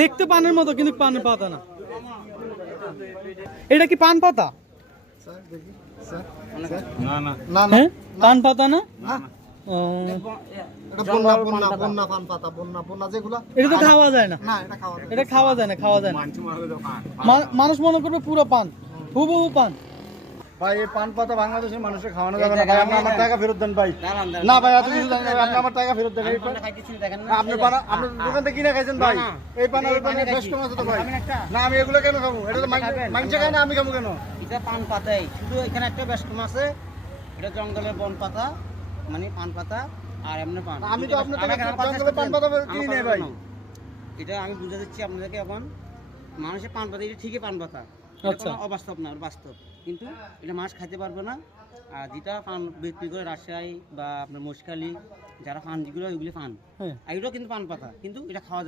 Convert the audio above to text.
দেখতে পানের মতো কিন্তু পানের পাতা না। এটা কি পান পাতা? না না না না হ্যাঁ পান পাতা না। ও এটা বন্যা বন্যা বন্যা পান পাতা বন্যা বন্যা যেগুলা এটা তো খাওয়া যায় না। না এটা খাওয়া যায় না। এটা খাওয়া যায় না, খাওয়া যায় না। মানছি মনে হবে দোকান মানুষ মনে করবে পুরো পান, হুবহু পান। ভাই এই পান পাতা বাংলাদেশের মানুষের খাওয়ানো যাবে না ভাই, আপনি আমার টাকা ফেরত দেন ভাই। না ভাই এত কিছু জানি না ভাই, আপনি আমার টাকা ফেরত দেন। এই পান আপনি পান আপনি দোকান থেকে কিনে খাইছেন ভাই, এই পান আর পান বেশ কম আছে তো ভাই। না আমি এগুলো কেন খাবো? এটা তো মাংস খায় না, আমি খাবো কেন? এটা পান পাতাই, শুধু এখানে একটা বেশকম আছে, এটা জঙ্গলের বন পাতা, মানে পান পাতা আর এমনি পান। আমি তো আপনার টাকা জঙ্গলে পান পাতা কিনি নাই ভাই। এটা আমি বুঝে দিচ্ছি আপনাদেরকে। এখন মানুষের পান পাতা, এটা ঠিকই পান পাতা, আচ্ছা। অবাস্তব না, বাস্তব। কিন্তু এটা মাছ খাইতে পারবে না। আর যেটা পান বিক্রি করে রাজশাহী বা আপনার মশকালি, যারা পান যেগুলো ওইগুলি পান, হ্যাঁ। এগুলো কিন্তু পান পাতা, কিন্তু এটা খাওয়া যায়।